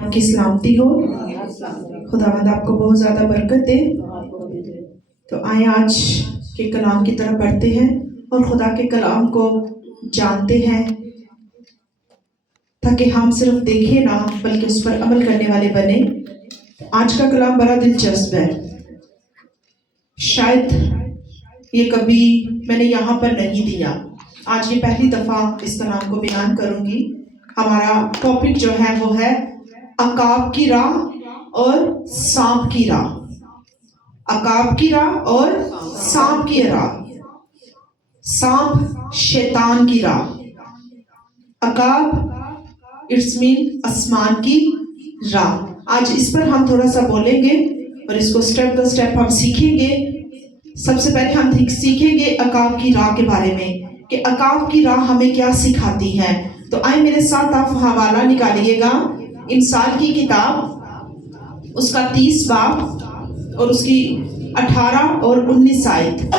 की सलामती हो। खुदावंद आपको बहुत ज़्यादा बरकत दे। तो आए आज के कलाम की तरफ बढ़ते हैं और खुदा के कलाम को जानते हैं, ताकि हम सिर्फ देखें ना बल्कि उस पर अमल करने वाले बने। आज का कलाम बड़ा दिलचस्प है। शायद ये कभी मैंने यहाँ पर नहीं दिया, आज ये पहली दफ़ा इस कलाम को बयान करूँगी। हमारा टॉपिक जो है वो है अकाब की राह और सांप की राह। अकाब की राह और सांप की राह। सांप शैतान की राह, अकाब इट्स मीन आसमान की राह। आज इस पर हम थोड़ा सा बोलेंगे और इसको स्टेप बाय स्टेप हम सीखेंगे। सबसे पहले हम सीखेंगे अकाब की राह के बारे में कि अकाब की राह हमें क्या सिखाती है। तो आए मेरे साथ आप हवाला निकालिएगा, इंसाल की किताब उसका 30 बाब और उसकी 18 और 19 आयत।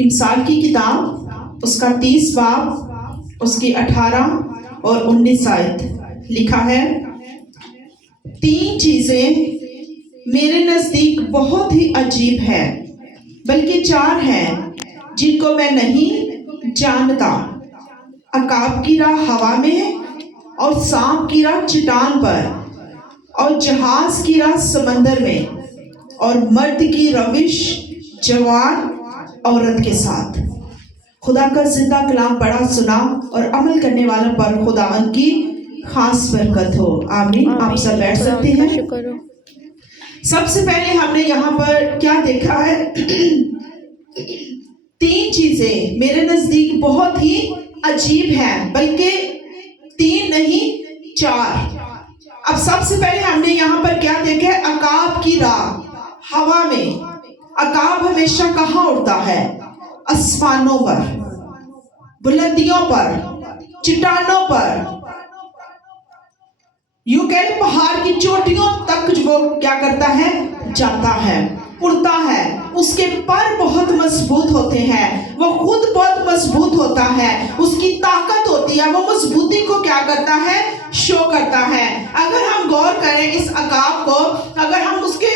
इंसाल की किताब उसका 30 बाब उसकी 18 और 19 आयत लिखा है, 3 चीजें मेरे नजदीक बहुत ही अजीब है, बल्कि 4 हैं जिनको मैं नहीं जानता। अकाब की राह हवा में और सांप की राह चट्टान पर और जहाज की राह समंदर में और मर्द की रविश जवान औरत के साथ। खुदा का जिंदा कलाम पढ़ा सुना और अमल करने वालों पर खुदावन की खास बरकत हो। आमीन। आप सब बैठ सकते हैं। सबसे पहले हमने यहाँ पर क्या देखा है? 3 चीजें मेरे नजदीक बहुत ही अजीब है, बल्कि 3 नहीं 4। अब सबसे पहले हमने यहाँ पर क्या देखा है? अकाब की राह हवा में। अकाब हमेशा कहाँ उड़ता है? आसमानों पर, बुलंदियों पर, चट्टानों पर, यूं कह पहाड़ की चोटियों तक वो क्या करता है? जाता है, उड़ता है। उसके पर बहुत मजबूत होते हैं, वो खुद बहुत मजबूत होता है, उसकी ताकत होती है, वो मजबूती को क्या करता है? शो करता है। अगर हम गौर करें इस अकाब को, अगर हम उसके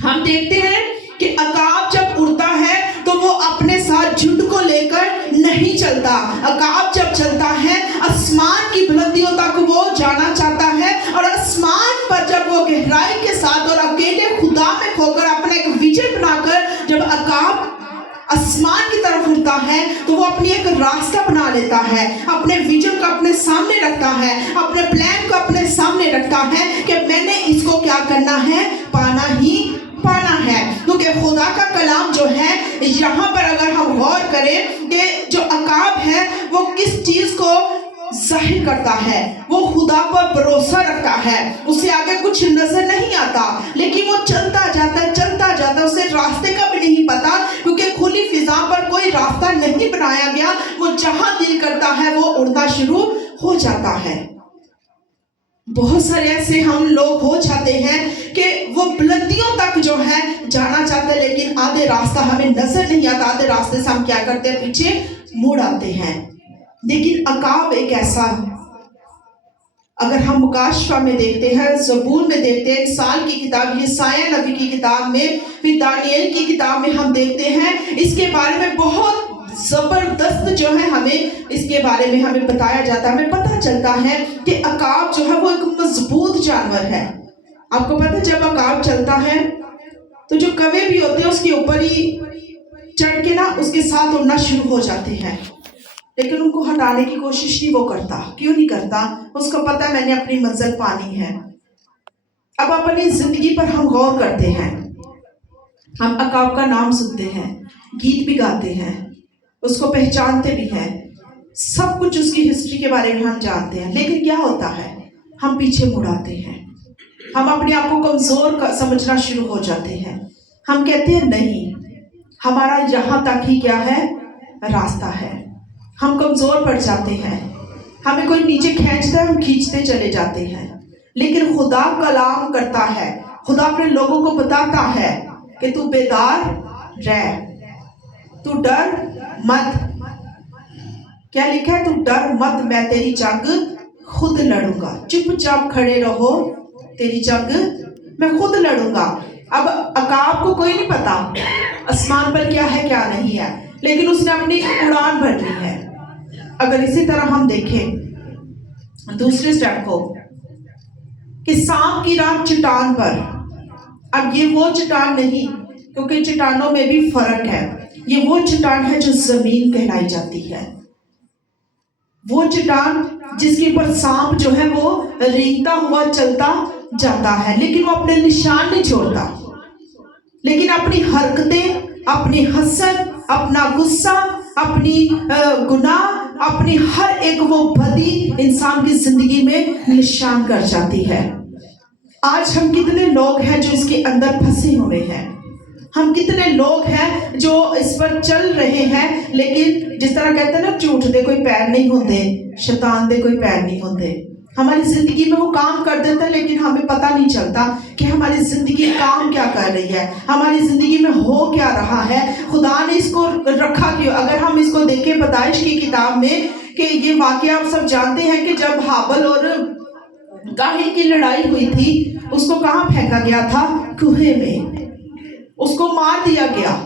हम देखते हैं कि अकाब जब उड़ता है तो वो अपने साथ झुंड को लेकर नहीं चलता। अकाब जब चलता है आसमान की बुलंदियों तक वो जाना चाहता है, और आसमान पर जब वो गहराई के साथ और अकेले खुदा में खोकर अपना एक विजन बनाकर जब अकाब आसमान की तरफ उड़ता है तो वो अपनी एक रास्ता बना लेता है, अपने विजन को अपने सामने रखता है, अपने प्लान को अपने सामने रखता है कि मैंने इसको क्या करना है? पाना ही पाना है। क्योंकि खुदा का कलाम जो है यहाँ पर अगर हम गौर करें कि जो अकाब है वो किस चीज को जाहिर करता है, वो खुदा पर भरोसा रखता है, उसे आगे कुछ नजर नहीं आता, लेकिन वो चलता जाता है, चलता जाता है, उसे रास्ते का भी नहीं पता, क्योंकि खुली फिजा पर कोई रास्ता नहीं बनाया गया। वो जहां दिल करता है वो उड़ना शुरू हो जाता है। बहुत सारे ऐसे हम लोग हो जाते हैं कि वो बुलंदियों तक जो है जाना चाहते हैं, लेकिन आधे रास्ता हमें नजर नहीं आता, आधे रास्ते से हम क्या करते हैं? पीछे मुड़ आते हैं। लेकिन अकाब एक ऐसा, अगर हम मुकाशफा में देखते हैं, ज़बूर में देखते हैं, इंसाल की किताब, यशायाह नबी की किताब में, फिर दानियल की किताब में हम देखते हैं, इसके बारे में बहुत जबरदस्त जो है हमें इसके बारे में हमें बताया जाता है। हमें पता चलता है कि अकाब जो है वो एक मजबूत जानवर है। आपको पता है जब अकाब चलता है तो जो कौवे भी होते हैं उसके ऊपर ही चढ़ के ना उसके साथ उड़ना शुरू हो जाते हैं, लेकिन उनको हटाने की कोशिश नहीं वो करता। क्यों नहीं करता? उसको पता है मैंने अपनी मंजिल पानी है। अब अपनी जिंदगी पर हम गौर करते हैं, हम अकाब का नाम सुनते हैं, गीत भी गाते हैं, उसको पहचानते भी हैं, सब कुछ उसकी हिस्ट्री के बारे में हम जानते हैं, लेकिन क्या होता है? हम पीछे मुड़ आते हैं, हम अपने आप को कमजोर समझना शुरू हो जाते हैं। हम कहते हैं नहीं, हमारा यहाँ तक ही क्या है? रास्ता है। हम कमजोर पड़ जाते हैं, हमें कोई नीचे खींचता है, हम खींचते चले जाते हैं। लेकिन खुदा कलाम करता है, खुदा अपने लोगों को बताता है कि तू बेदार रह, तू डर मत, کیا لکھا ہے؟ تم ڈر مت، میں تیری جنگ خود لڑوں گا. چپ چاپ کھڑے رہو، تیری جنگ میں خود لڑوں گا. اب اکاب کو کوئی نہیں پتا آسمان پر کیا ہے کیا نہیں ہے، لیکن اس نے اپنی اڑان بھر لی ہے. اگر اسی طرح ہم دیکھیں دوسرے سٹیپ کو کہ سانپ کی راہ چٹان پر. اب یہ وہ چٹان نہیں، کیونکہ چٹانوں میں بھی فرق ہے. یہ وہ چٹان ہے جو زمین کہلائی جاتی ہے، وہ چٹان جس کے اوپر سانپ جو ہے وہ رینگتا ہوا چلتا جاتا ہے، لیکن وہ اپنے نشان نہیں چھوڑتا. لیکن اپنی حرکتیں، اپنی حسد، اپنا غصہ، اپنی گناہ، اپنی ہر ایک وہ بدی انسان کی زندگی میں نشان کر جاتی ہے. آج ہم کتنے لوگ ہیں جو اس کے اندر پھنسے ہوئے ہیں، ہم کتنے لوگ ہیں جو اس پر چل رہے ہیں، لیکن جس طرح کہتے ہیں نا جھوٹ دے کوئی پیر نہیں ہوتے، شیطان دے کوئی پیر نہیں ہوتے. ہماری زندگی میں وہ کام کر دیتا ہے لیکن ہمیں پتہ نہیں چلتا کہ ہماری زندگی کام کیا کر رہی ہے، ہماری زندگی میں ہو کیا رہا ہے، خدا نے اس کو رکھا کیوں. اگر ہم اس کو دیکھیں پیدائش کی کتاب میں کہ یہ واقعہ آپ سب جانتے ہیں کہ جب ہابل اور قابیل کی لڑائی ہوئی تھی، اس کو کہاں پھینکا گیا تھا؟ کوہے میں. اس کو مار دیا گیا.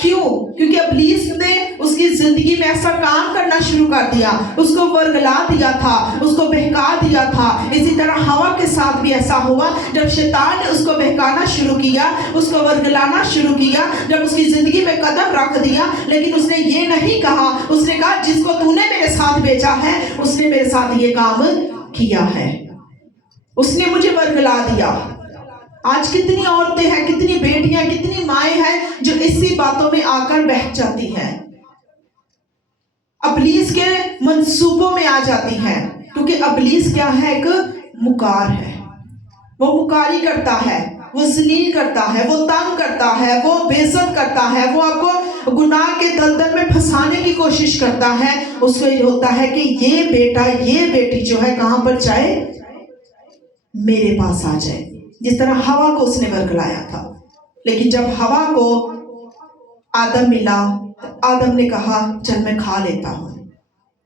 کیوں؟ کیونکہ ابلیس نے اس کی زندگی میں ایسا کام کرنا شروع کر دیا، اس کو ورگلا دیا تھا، اس کو بہکا دیا تھا. اسی طرح ہوا کے ساتھ بھی ایسا ہوا. جب شیطان نے اس کو بہکانا شروع کیا، اس کو ورگلانا شروع کیا، جب اس کی زندگی میں قدم رکھ دیا، لیکن اس نے یہ نہیں کہا، اس نے کہا جس کو تو نے میرے ساتھ بھیجا ہے اس نے میرے ساتھ یہ کام کیا ہے، اس نے مجھے ورگلا دیا. آج کتنی عورتیں ہیں، کتنی بیٹیاں، کتنی مائیں ہیں جو اسی باتوں میں آ کر بہک جاتی ہیں، ابلیس کے منصوبوں میں آ جاتی ہیں. کیونکہ ابلیس کیا ہے؟ ایک مکار ہے. وہ مکاری کرتا ہے، وہ ذلیل کرتا ہے، وہ تنگ کرتا ہے، وہ بے عزت کرتا ہے، وہ آپ کو گناہ کے دلدل میں پھنسانے کی کوشش کرتا ہے. اس کو یہ ہوتا ہے کہ یہ بیٹا، یہ بیٹی جو ہے کہاں پر جائے؟ میرے پاس آ جائے. جس طرح ہوا کو اس نے ورگلایا تھا، لیکن جب ہوا کو آدم ملا، آدم نے کہا چل میں کھا لیتا ہوں.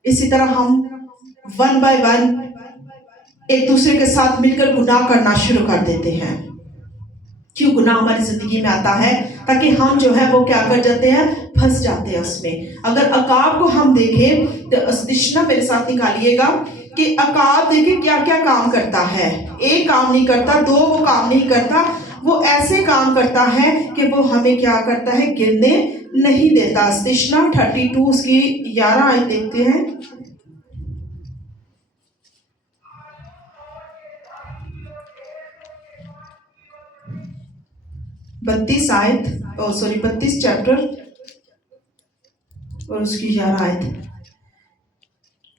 اسی طرح ہم ون بائی ون ایک دوسرے کے ساتھ مل کر گناہ کرنا شروع کر دیتے ہیں. کیوں گناہ ہماری زندگی میں آتا ہے؟ تاکہ ہم جو ہے وہ کیا کر جاتے ہیں؟ پھنس جاتے ہیں اس میں. اگر اکاب کو ہم دیکھیں تو استشنا میرے ساتھ نکالیے گا کہ اکاب دیکھیں کیا کیا کام کرتا ہے. ایک کام نہیں کرتا، دو وہ کام نہیں کرتا، وہ ایسے کام کرتا ہے کہ وہ ہمیں کیا کرتا ہے؟ گرنے نہیں دیتا. استشنا 32 اس کی 11 آیت دیکھتے ہیں. 32 آیت 32 چیپٹر اور اس کی 11 آیت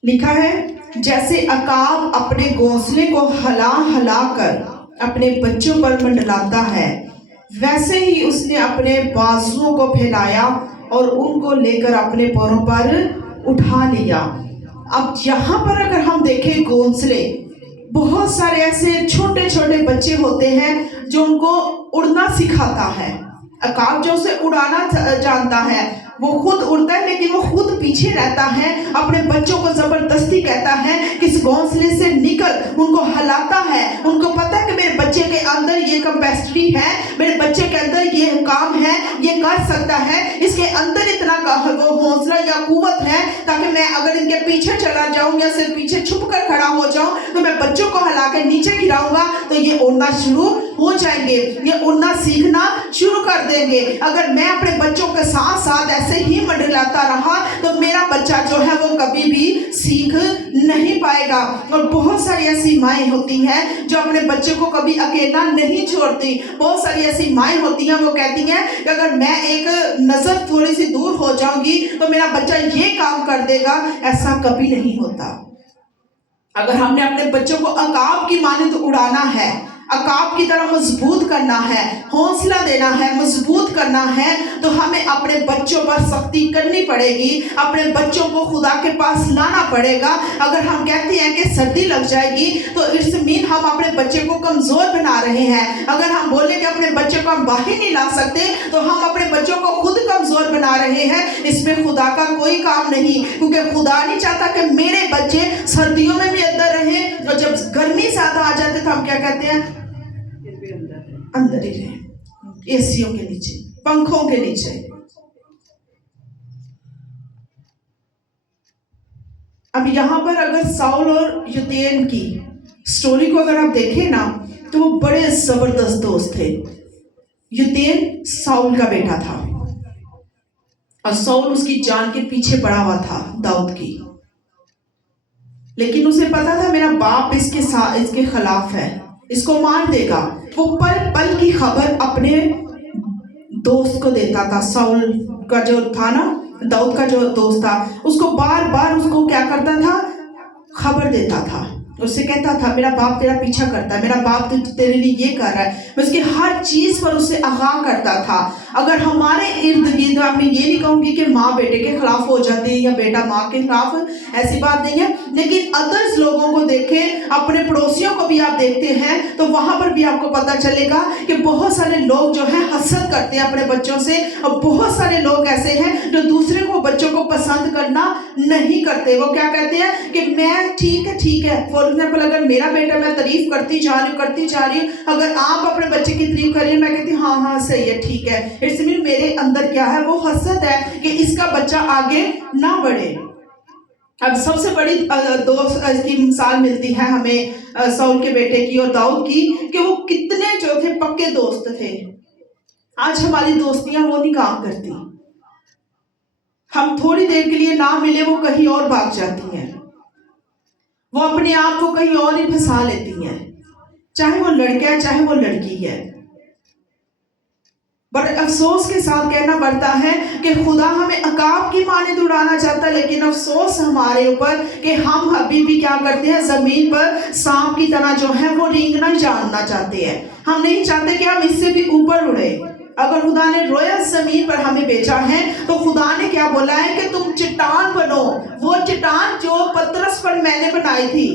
لکھا ہے، جیسے عقاب اپنے گھونسلے کو ہلا ہلا کر اپنے بچوں پر منڈلاتا ہے، ویسے ہی اس نے اپنے بازوؤں کو پھیلایا اور ان کو لے کر اپنے پروں پر اٹھا لیا. اب یہاں پر اگر ہم دیکھیں گھونسلے، بہت سارے ایسے چھوٹے چھوٹے بچے ہوتے ہیں جو ان کو اڑنا سکھاتا ہے. عقاب جو اسے اڑانا جانتا ہے، وہ خود اڑتا ہے لیکن وہ خود پیچھے رہتا ہے، اپنے بچوں کو زبردستی کہتا ہے کہ اس گھونسلے سے نکل، ان کو ہلاتا ہے. ان کو پتہ ہے کہ میرے بچے کے اندر یہ کیپیسٹی ہے، میرے بچے کے اندر یہ کام ہے، یہ کر سکتا ہے، اس کے اندر اتنا وہ حوصلہ یا قوت ہے تاکہ میں اگر ان کے پیچھے چلا جاؤں یا صرف پیچھے چھپ کر کھڑا ہو جاؤں تو میں بچوں کو ہلا کے نیچے گراؤں گا تو یہ اڑنا شروع ہو جائیں گے، یہ اڑنا سیکھنا شروع کر دیں گے. اگر میں اپنے بچوں کے ساتھ ساتھ ایسے ہی منڈلاتا رہا تو میرا بچہ جو ہے وہ کبھی بھی سیکھ نہیں پائے گا. اور بہت ساری ایسی مائیں ہوتی ہیں جو اپنے بچے کو کبھی اکیلا نہیں چھوڑتی. بہت ساری ایسی مائیں ہوتی ہیں، وہ کہتی ہیں کہ اگر میں ایک نظر تھوڑی سی دور ہو جاؤں گی تو میرا بچہ یہ کام کر دے گا. ایسا کبھی نہیں ہوتا. اگر ہم نے اپنے بچوں کو عقاب کی مانند اڑانا ہے، عقاب کی طرح مضبوط کرنا ہے، حوصلہ دینا ہے، مضبوط کرنا ہے، تو ہمیں اپنے بچوں پر سختی کرنی پڑے گی، اپنے بچوں کو خدا کے پاس لانا پڑے گا۔ اگر ہم کہتے ہیں کہ سردی لگ جائے گی تو اس مین ہم اپنے بچے کو کمزور بنا رہے ہیں۔ اگر ہم بولیں کہ اپنے بچے کو ہم باہر نہیں لا سکتے تو ہم اپنے بچوں کو خود کمزور بنا رہے ہیں۔ اس میں خدا کا کوئی کام نہیں، کیونکہ خدا نہیں چاہتا کہ میرے بچے سردیوں میں بھی اندر رہیں، اور جب گرمی زیادہ آ جاتے تو ہم کیا کہتے ہیں؟ اندر ہی رہیں، اے سیوں کے نیچے، پنکھوں کے نیچے۔ اب یہاں پر اگر ساؤل اور یوتین کی سٹوری کو اگر آپ دیکھیں نا تو وہ بڑے زبردست دوست تھے۔ یوتین ساؤل کا بیٹا تھا اور ساؤل اس کی جان کے پیچھے پڑا ہوا تھا داؤد کی، لیکن اسے پتا تھا میرا باپ اس کے خلاف ہے، اس کو مار دے گا۔ وہ پل پل کی خبر اپنے دوست کو دیتا تھا، ساؤل کا جو تھا نا، داؤد کا جو دوست تھا، اس کو بار بار اس کو کیا کرتا تھا؟ خبر دیتا تھا، اس سے کہتا تھا میرا باپ تیرا پیچھا کرتا ہے، میرا باپ تیرے لیے یہ کر رہا ہے، میں اس کی ہر چیز پر اسے آگاہ کرتا تھا۔ اگر ہمارے ارد گرد، میں یہ نہیں کہوں گی کہ ماں بیٹے کے خلاف ہو جاتی ہے یا بیٹا ماں کے خلاف، ایسی بات نہیں ہے، لیکن ادرس لوگوں کو دیکھیں، اپنے پڑوسیوں کو بھی آپ دیکھتے ہیں تو وہاں پر بھی آپ کو پتا چلے گا کہ بہت سارے لوگ جو ہیں حسد کرتے ہیں اپنے بچوں سے، اور بہت سارے لوگ ایسے ہیں جو دوسرے کو بچوں کو پسند کرنا نہیں کرتے۔ وہ کیا کہتے ہیں کہ میں ٹھیک ہے، فور ایگزامپل اگر میرا بیٹا میں تعریف کرتی جا رہی ہوں، اگر آپ اپنے بچے کی تعریف کر رہی ہیں، میں کہتی ہوں ہاں صحیح ہے، ٹھیک ہے، اس میں میرے اندر کیا ہے؟ وہ حسد ہے کہ اس کا بچہ آگے نہ بڑھے۔ اب سب سے بڑی دوست کی مثال ملتی ہے ہمیں ساؤل کے بیٹے کی اور داؤد کی، کہ وہ کتنے جو تھے پکے دوست تھے۔ آج ہماری دوستیاں وہ نہیں کام کرتی، ہم تھوڑی دیر کے لیے نہ ملے وہ کہیں اور بھاگ جاتی ہیں، وہ اپنے آپ کو کہیں اور ہی پھنسا لیتی ہیں، چاہے وہ لڑکا ہے چاہے وہ لڑکی ہے۔ بڑے افسوس کے ساتھ کہنا پڑتا ہے کہ خدا ہمیں عقاب کی مانند اڑانا چاہتا ہے، لیکن افسوس ہمارے اوپر کہ ہم ابھی بھی کیا کرتے ہیں؟ زمین پر سانپ کی طرح جو ہے وہ رینگنا جاننا چاہتے ہیں۔ ہم نہیں چاہتے کہ ہم اس سے بھی اوپر اڑے۔ اگر خدا نے رویل زمین پر ہمیں بھیجا ہے تو خدا نے کیا بولا ہے کہ تم چٹان بنو، وہ چٹان جو پترس پر میں نے بنائی تھی۔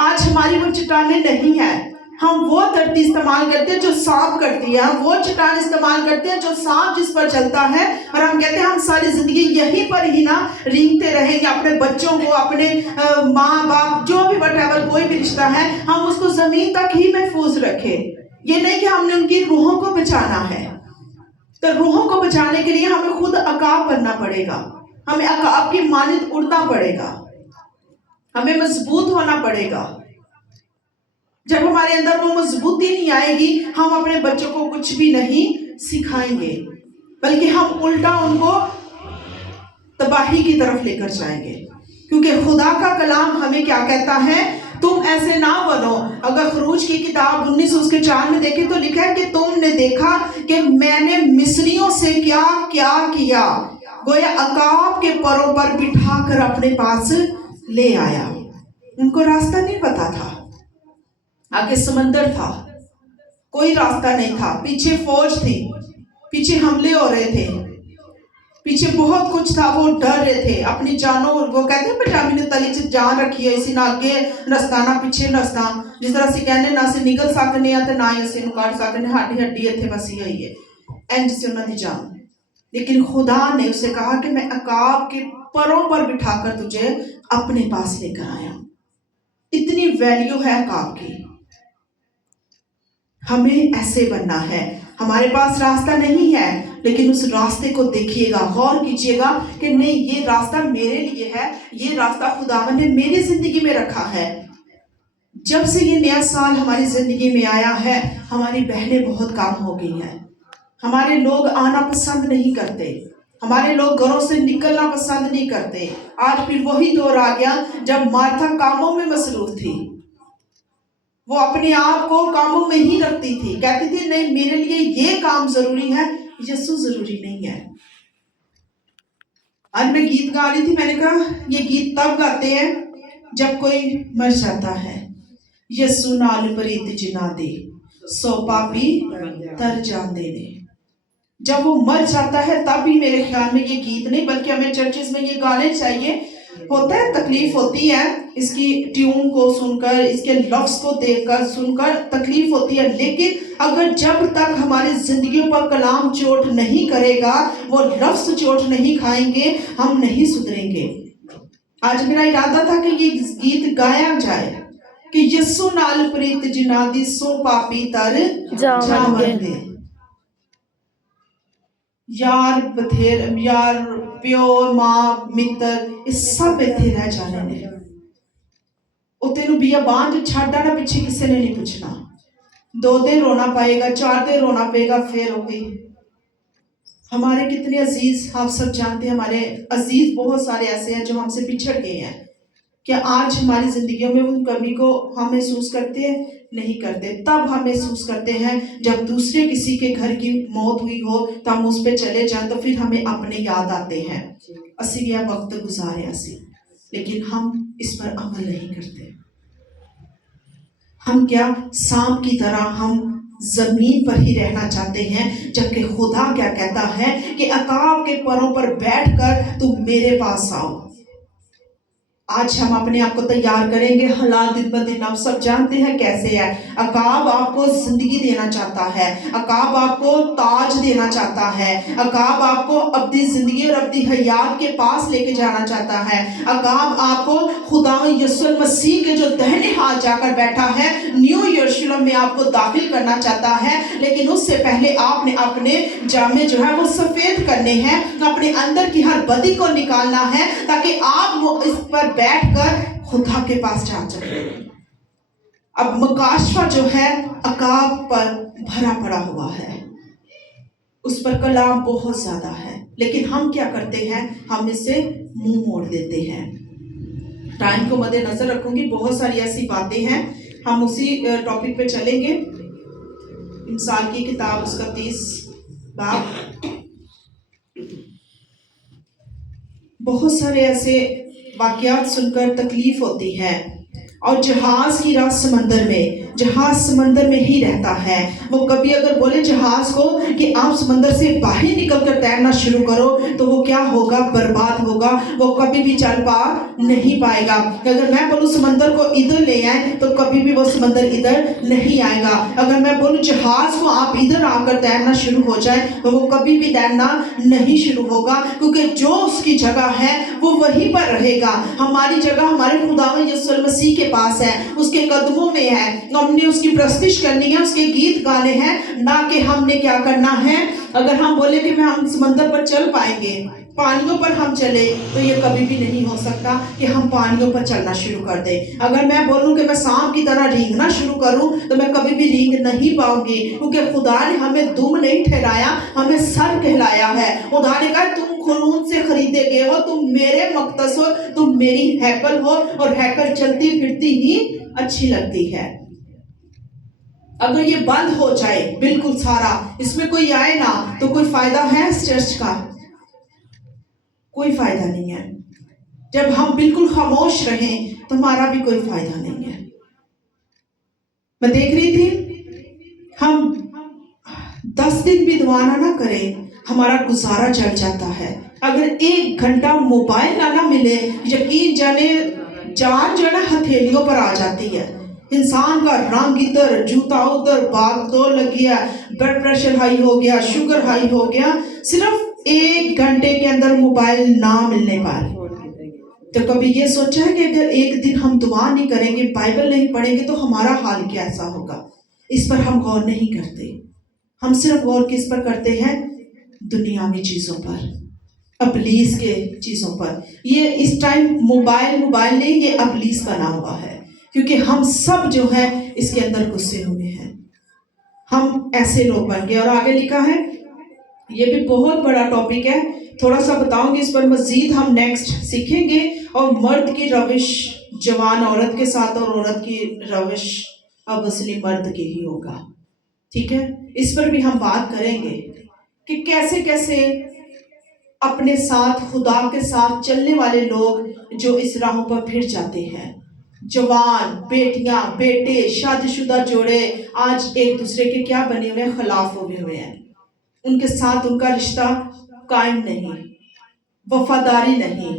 آج ہماری وہ چٹانیں نہیں ہیں، ہم وہ دھرتی استعمال کرتے ہیں جو سانپ کرتی ہے، ہم وہ چٹان استعمال کرتے ہیں جو سانپ جس پر چلتا ہے، اور ہم کہتے ہیں ہم ساری زندگی یہیں پر ہی نا رینگتے رہیں گے، اپنے بچوں کو، اپنے ماں باپ جو بھی whatever کوئی بھی رشتہ ہے ہم اس کو زمین تک ہی محفوظ رکھیں۔ یہ نہیں کہ ہم نے ان کی روحوں کو بچانا ہے، تو روحوں کو بچانے کے لیے ہمیں خود عقاب بننا پڑے گا، ہمیں عقاب کی مانند اڑنا پڑے گا، ہمیں مضبوط ہونا پڑے گا۔ جب ہمارے اندر وہ مضبوطی نہیں آئے گی ہم اپنے بچوں کو کچھ بھی نہیں سکھائیں گے، بلکہ ہم الٹا ان کو تباہی کی طرف لے کر جائیں گے، کیونکہ خدا کا کلام ہمیں کیا کہتا ہے؟ تم ایسے نہ بنو۔ اگر خروج کی کتاب 19:4 میں دیکھیں تو لکھا ہے کہ تم نے دیکھا کہ میں نے مصریوں سے کیا کیا، گویا عقاب کے پروں پر بٹھا کر اپنے پاس لے آیا۔ ان کو راستہ نہیں پتا تھا، آگے سمندر تھا، کوئی راستہ نہیں تھا، پیچھے فوج تھی، پیچھے حملے ہو رہے تھے، پیچھے بہت کچھ تھا، وہ ڈر رہے تھے اپنی جانوں، وہ کہتے ہیں پنجابی نے تلی چ جان رکھی ہے، اسی نہ اگے رستہ نہ پیچھے رستہ، جس طرح سے کہنے نہ سے نکل سکنے ہیں نہ ہی اسے نکال سکنے، ہڈی ہڈی اتنے بسی ہوئی ہے، اینج سے انہوں نے جان۔ لیکن خدا نے اسے کہا کہ میں عقاب کے پروں پر بٹھا کر تجھے اپنے پاس لے کر آیا۔ اتنی ویلیو ہے عقاب کی۔ ہمیں ایسے بننا ہے، ہمارے پاس راستہ نہیں ہے لیکن اس راستے کو دیکھیے گا، غور کیجئے گا کہ نہیں یہ راستہ میرے لیے ہے، یہ راستہ خداوند نے میری زندگی میں رکھا ہے۔ جب سے یہ نیا سال ہماری زندگی میں آیا ہے ہماری بہنیں بہت کم ہو گئی ہیں، ہمارے لوگ آنا پسند نہیں کرتے، ہمارے لوگ گھروں سے نکلنا پسند نہیں کرتے۔ آج پھر وہی دور آ گیا جب مارتھا کاموں میں مصروف تھی، وہ اپنے آپ کو کاموں میں ہی رکھتی تھی، کہتی تھی نہیں میرے لیے یہ کام ضروری ہے، یسوع ضروری نہیں ہے۔ آج میں گیت گا رہی تھی، میں نے کہا یہ گیت تب گاتے ہیں جب کوئی مر جاتا ہے، ਯਿਸੂ ਨਾਲ ਪ੍ਰੀਤ ਜਿਨ੍ਹਾਂ ਦੀ सो पापी तर जान देने। जब वो मर जाता है तब भी मेरे ख्याल में ये गीत नहीं, बल्कि हमें चर्चेस में ये गाने चाहिए। होता है, तकलीफ होती है इसकी ट्यून को सुनकर, इसके लफ्ज को देखकर सुनकर तकलीफ होती है, लेकिन अगर जब तक हमारी जिंदगियों पर कलाम चोट नहीं करेगा, वो लफ्ज चोट नहीं खाएंगे, हम नहीं सुधरेंगे। आज मेरा इरादा था कि ये गीत गाया जाए कि यीशु नाल प्रीत जिन्हां दी सो पापी तर जावणगे। यार बथेर, यार प्यो मां मित्र ये सब इत्थे रह जाने ने। ਉਹ ਤੈਨੂੰ ਬਿਆਬਾਨ ਚ ਛੱਡ ਆਣਾ, ਪਿੱਛੇ ਕਿਸੇ ਨੇ ਨਹੀਂ ਪੁੱਛਣਾ। 2 दिन रोना पाएगा, 4 दिन रोना पड़ेगा, फिर हो गई। हमारे कितने अजीज आप सब जानते हैं, हमारे अजीज बहुत सारे ऐसे हैं जो हमसे पिछड़ गए हैं। क्या आज हमारी जिंदगियों में उन कमी को हम महसूस करते हैं? नहीं करते। तब हम महसूस करते हैं जब दूसरे किसी के घर की मौत हुई हो तो हम उस पर चले जाएं, तो फिर हमें अपने याद आते हैं, असी भी वक्त गुजारे असी, लेकिन हम इस पर अमल नहीं करते। हम क्या सांप की तरह हम जमीन पर ही रहना चाहते हैं, जबकि खुदा क्या कहता है कि अकाब के परों पर बैठकर तुम मेरे पास आओ। आज हम अपने आप को तैयार करेंगे। हालात दिन ब दिन आप सब जानते हैं कैसे है। अकाब आपको जिंदगी देना चाहता है, अकाब आपको ताज देना चाहता है, अकाब आपको अपनी जिंदगी और अपनी हयात के पास लेके जाना चाहता है। अकाब आपको खुदा यीशु मसीह के जो दाहिने हाथ जाकर बैठा है न्यू यरूशलेम में आपको दाखिल करना चाहता है, लेकिन उससे पहले आपने अपने जामे जो है वो सफेद करने हैं, अपने अंदर की हर बदी को निकालना है, ताकि आप वो इस पर बैठकर खुदा के पास जा सके। अब मकाशवा जो है अकाब पर भरा पड़ा हुआ है, उस पर कलाम बहुत ज्यादा है, लेकिन हम क्या करते हैं, हम इससे मुंह मोड़ देते हैं। टाइम को मद्देनजर रखूंगी, बहुत सारी ऐसी बातें हैं, हम उसी टॉपिक पे चलेंगे। मिसाल की किताब उसका 30 बाब। बहुत सारे ऐसे वाक़यात सुनकर तकलीफ होती है। और जहाज की रात समंदर में, जहाज समंदर में ही रहता है। वो कभी अगर बोले जहाज को कि आप समंदर से बाहर निकल कर तैरना शुरू करो, तो वो क्या होगा, बर्बाद होगा, वो कभी भी चल पा नहीं पाएगा। अगर मैं बोलूँ समंदर को इधर ले आए, तो कभी भी वो समंदर इधर नहीं आएगा। अगर मैं बोलूँ जहाज को आप इधर आकर तैरना शुरू हो जाए, तो वो कभी भी तैरना नहीं शुरू होगा, क्योंकि जो उसकी जगह है वो वहीं पर रहेगा। हमारी जगह हमारे खुदावंद यीशु मसीह के पास है, उसके कदमों में है। हमने उसकी प्रस्तिश करनी है, उसके गीत गाने हैं, ना कि हमने क्या करना है। अगर हम बोले कि हम समंदर पर चल पाएंगे, पानियों पर हम चले, तो ये कभी भी नहीं हो सकता कि हम पानियों पर चलना शुरू कर दें। अगर मैं बोलूं कि मैं सांप की तरह रेंगना शुरू करूं, तो मैं कभी भी रेंग नहीं पाऊंगी, क्योंकि खुदा ने हमें दुम नहीं ठहराया, हमें सर कहलाया है। खुदा ने कहा तुम खून से खरीदे गए हो, तुम मेरे मकदस हो, तुम मेरी हैकल हो, और हैकल चलती फिरती ही अच्छी लगती है। अगर ये बंद हो जाए बिल्कुल सारा, इसमें कोई आए ना, तो कोई फायदा है इस चर्च का? कोई फायदा नहीं है। जब हम बिल्कुल खामोश रहें तो हमारा भी कोई फायदा नहीं है। मैं देख रही थी, हम 10 दिन भी दुआना ना करें, हमारा गुजारा चल जाता है। अगर 1 घंटा मोबाइल ना मिले, यकीन जाने जान जो है हथेलियों पर आ जाती है। इंसान का रंग इधर, जूता उधर, भाग दौड़ लगी है, ब्लड प्रेशर हाई हो गया, शुगर हाई हो गया, सिर्फ 1 घंटे के अंदर मोबाइल ना मिलने पर। तो कभी ये सोचा है कि अगर 1 दिन हम दुआ नहीं करेंगे, बाइबल नहीं पढ़ेंगे, तो हमारा हाल कैसा होगा? इस पर हम गौर नहीं करते। हम सिर्फ गौर किस पर करते हैं? दुनियावी चीजों पर, अबलीस के चीजों पर। ये इस टाइम मोबाइल नहीं, ये अबलीस बना हुआ है, क्योंकि हम सब जो है इसके अंदर घुसे हुए हैं। हम ऐसे लोग बन गए। और आगे लिखा है, ये भी बहुत बड़ा टॉपिक है, थोड़ा सा बताऊंगी, इस पर मजीद हम नेक्स्ट सीखेंगे। और मर्द की रविश जवान औरत के साथ, और औरत की रविश अब असली मर्द की ही होगा। ठीक है, इस पर भी हम बात करेंगे कि कैसे कैसे अपने साथ, खुदा के साथ चलने वाले लोग जो इस राहों पर फिर जाते हैं, जवान बेटियां बेटे शादी शुदा जोड़े आज एक दूसरे के क्या बने हुए हैं, खिलाफ हुए हुए हैं। उनके साथ उनका रिश्ता कायम नहीं, वफादारी नहीं।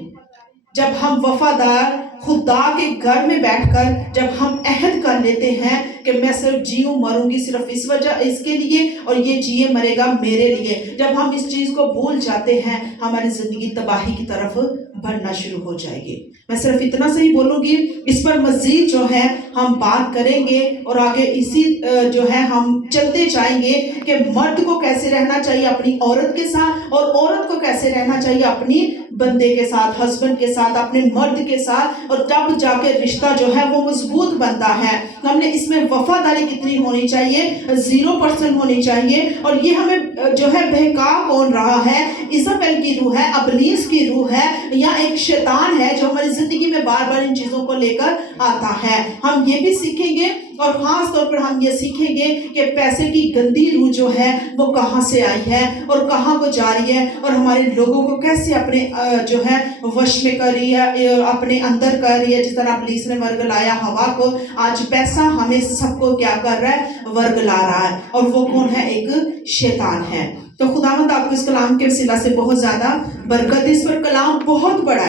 जब हम वफादार खुदा के घर में बैठकर जब हम अहद कर लेते हैं कि मैं सिर्फ जीऊं मरूंगी सिर्फ इस वजह इसके लिए और ये जिए मरेगा मेरे लिए, जब हम इस चीज़ को भूल जाते हैं हमारी ज़िंदगी तबाही की तरफ बढ़ना शुरू हो जाएगी। मैं सिर्फ इतना से ही बोलूँगी, इस पर मज़ीद जो है हम बात करेंगे और आगे इसी जो है हम चलते जाएंगे कि मर्द को कैसे रहना चाहिए अपनी औरत के साथ और औरत को कैसे रहना चाहिए अपनी बंदे के साथ, हस्बैंड के साथ, अपने मर्द के साथ, और तब जाके रिश्ता जो है वो मजबूत बनता है। हमने इसमें वफादारी कितनी होनी चाहिए, 0% होनी चाहिए। और ये हमें जो है बहका कौन रहा है, इज़ाबेल की रूह है, अबलीस की रूह है, या एक शैतान है जो हमारी जिंदगी में बार बार इन चीज़ों को लेकर आता है। हम ये भी सीखेंगे और ख़ास तौर पर हम ये सीखेंगे कि पैसे की गंदी रूह जो है वो कहाँ से आई है और कहाँ को जा रही है, और हमारे लोगों को कैसे अपने जो है वश में कर रही है, अपने अंदर कर रही है। जिस तरह पुलिस ने वर्ग लाया हवा को, आज पैसा हमें सबको क्या कर रहा है, वर्ग ला रहा है, और वो कौन है, एक शैतान है। तो खुदावंद आपको इस कलाम के वसीला से बहुत ज़्यादा बरकत, इस पर कलाम बहुत बड़ा है।